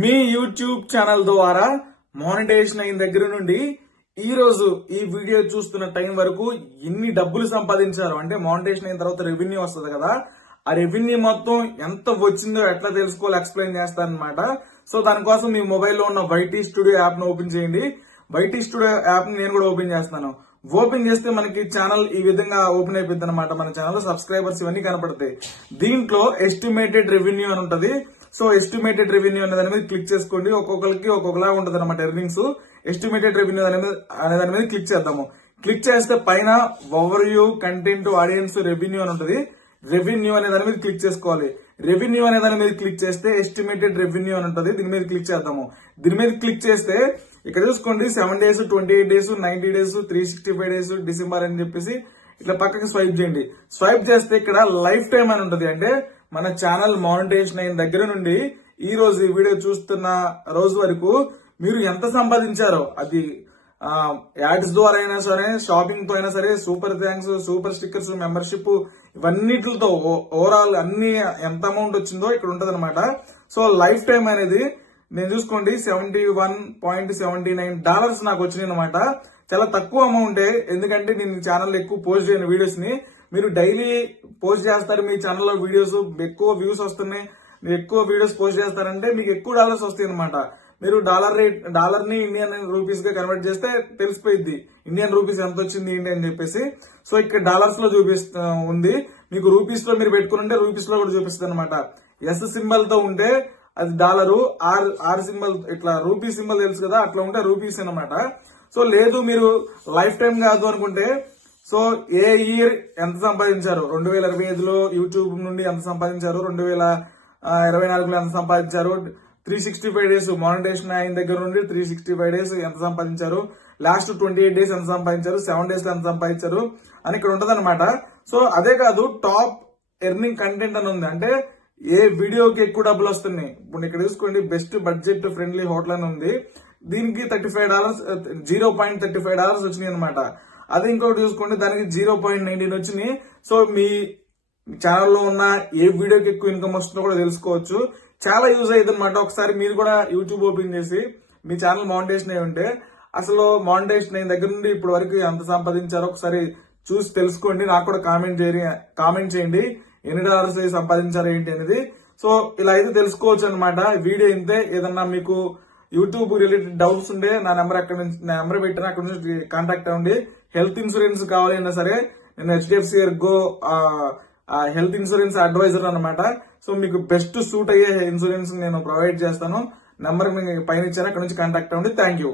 మీ YouTube channel ద్వారా monetisation అయిన దగ్గర నుండి ఈ రోజు ఈ వీడియో చూస్తున్న టైం వరకు ఎన్ని డబ్బులు సంపాదించారు అంటే మానిటైజేషన్ అయిన తర్వాత రెవెన్యూ వస్తుంది కదా, ఆ రెవెన్యూ మొత్తం ఎంత వచ్చిందో ఎట్లా తెలుసుకోవాలి ఎక్స్ప్లెయిన్ చేస్తానమాట. సో దానికోసం మీ మొబైల్లో ఉన్న వైటీ స్టూడియో యాప్ ను ఓపెన్ చేయండి. వైటీ స్టూడియో యాప్ ని నేను కూడా ఓపెన్ చేస్తాను. ఓపెన్ చేస్తే మనకి ఛానల్ ఈ విధంగా ఓపెన్ అయిపోయింది అనమాట. మన ఛానల్ సబ్స్క్రైబర్స్ ఇవన్నీ కనపడతాయి. దీంట్లో ఎస్టిమేటెడ్ రెవెన్యూ అని ఉంటది. సో ఎస్టిమేటెడ్ రెవెన్యూ అనే దాని మీద క్లిక్ చేసుకోండి. ఒక్కొక్కరికి ఒక్కొక్కలా ఉంటది అనమాట ఎర్నింగ్స్. ఎస్టిమేటెడ్ రెవెన్యూ అనే దాని మీద క్లిక్ చేద్దాము. క్లిక్ చేస్తే పైన over view, content, audience, revenue అని ఉంటది. రెవెన్యూ అనే దాని మీద క్లిక్ చేసుకోవాలి. రెవెన్యూ అనే దాని మీద క్లిక్ చేస్తే ఎస్టిమేటెడ్ రెవెన్యూ అని ఉంటది. దీని మీద క్లిక్ చేద్దాము. దీని మీద క్లిక్ చేస్తే ఇక్కడ చూసుకోండి 7 days, 28 days, 90 days, 365 days, December అని చెప్పేసి ఇట్లా పక్కకి స్వైప్ చేయండి. స్వైప్ చేస్తే ఇక్కడ లైఫ్ టైం అని ఉంటది. అంటే మన ఛానల్ మానిటైజేషన్ అయిన దగ్గర నుండి ఈ రోజు ఈ వీడియో చూస్తున్న రోజు వరకు మీరు ఎంత సంపాదించారో, అది యాడ్స్ ద్వారా అయినా సరే, షాపింగ్ తో అయినా సరే, super thanks, super stickers, membership, ఇవన్నిటితో ఓవరాల్ అన్ని ఎంత అమౌంట్ వచ్చిందో ఇక్కడ ఉంటది అనమాట. సో లైఫ్ టైం అనేది నేను చూసుకోండి $71.79 నాకు వచ్చినాయి అనమాట. చాలా తక్కువ అమౌంటే, ఎందుకంటే నేను ఛానల్ ఎక్కువ పోస్ట్ చేయను వీడియోస్ ని. మీరు డైలీ పోస్ట్ చేస్తారు, మీ ఛానల్లో వీడియోస్ ఎక్కువ వ్యూస్ వస్తున్నాయి, మీరు ఎక్కువ వీడియోస్ పోస్ట్ చేస్తారంటే మీకు ఎక్కువ డాలర్స్ వస్తాయి అనమాట. మీరు డాలర్ ని ఇండియన్ రూపీస్ గా కన్వర్ట్ చేస్తే తెలిసిపోయింది ఇండియన్ రూపీస్ ఎంత వచ్చింది ఏంటి అని చెప్పేసి. సో ఇక్కడ డాలర్స్ లో ఉంది. మీకు రూపీస్ లో మీరు పెట్టుకుంటే రూపీస్ లో కూడా చూపిస్తుంది అనమాట. ఎస్ సింబల్ తో ఉంటే అది డాలరు, ఆర్ సింబల్ ఇట్లా రూపీ సింబల్ తెలుసు కదా, అట్లా ఉంటే రూపీస్ అనమాట. సో లేదు మీరు లైఫ్ టైం కాదు అనుకుంటే, సో ఏ ఇయర్ ఎంత సంపాదించారు, 2025లో యూట్యూబ్ నుండి ఎంత సంపాదించారు, 2024లో ఎంత సంపాదించారు, 365 days మానిటైజేషన్ అయిన దగ్గర నుండి 365 days ఎంత సంపాదించారు, లాస్ట్ 28 days ఎంత సంపాదించారు, 7 days లో ఎంత సంపాదించారు అని ఇక్కడ ఉంటది అనమాట. సో అదే కాదు, టాప్ ఎర్నింగ్ కంటెంట్ అని ఉంది. అంటే ఏ వీడియోకి ఎక్కువ డబ్బులు వస్తున్నాయి. ఇప్పుడు ఇక్కడ చూసుకోండి, బెస్ట్ బడ్జెట్ ఫ్రెండ్లీ హోటల్ అని ఉంది. దీనికి $0.35 వచ్చినాయి అనమాట. అది ఇంకొకటి చూసుకోండి, దానికి 0.19 వచ్చినాయి. సో మీ ఛానల్లో ఉన్న ఏ వీడియోకి ఎక్కువ ఇన్కమ్ వస్తుందో కూడా తెలుసుకోవచ్చు. చాలా యూజ్ అయ్యింది అనమాట. ఒకసారి మీరు కూడా యూట్యూబ్ ఓపెన్ చేసి మీ ఛానల్ మానిటైజేషన్ అయి ఉంటే అసలు మానిటైజేషన్ అయిన దగ్గర నుండి ఇప్పటి వరకు ఎంత సంపాదించారో ఒకసారి చూసి తెలుసుకోండి. నాకు కూడా కామెంట్ చేయండి ఎన్ని డాలర్స్ సంపాదించారు ఏంటి అనేది. సో ఇలా అయితే తెలుసుకోవచ్చు అనమాట. వీడియో ఇంతే. ఏదన్నా మీకు యూట్యూబ్ రిలేటెడ్ డౌట్స్ ఉంటే నా నెంబర్ పెట్టిన అక్కడ నుంచి కాంటాక్ట్ అవ్వండి. హెల్త్ ఇన్సూరెన్స్ కావాలన్నా సరే నేను HDFC Ergo health insurance advisor అనమాట. సో మీకు బెస్ట్ సూట్ అయ్యే ఇన్సూరెన్స్ నేను ప్రొవైడ్ చేస్తాను. నెంబర్ పైన ఇచ్చాను, అక్కడ నుంచి కాంటాక్ట్ అవ్వండి. Thank you.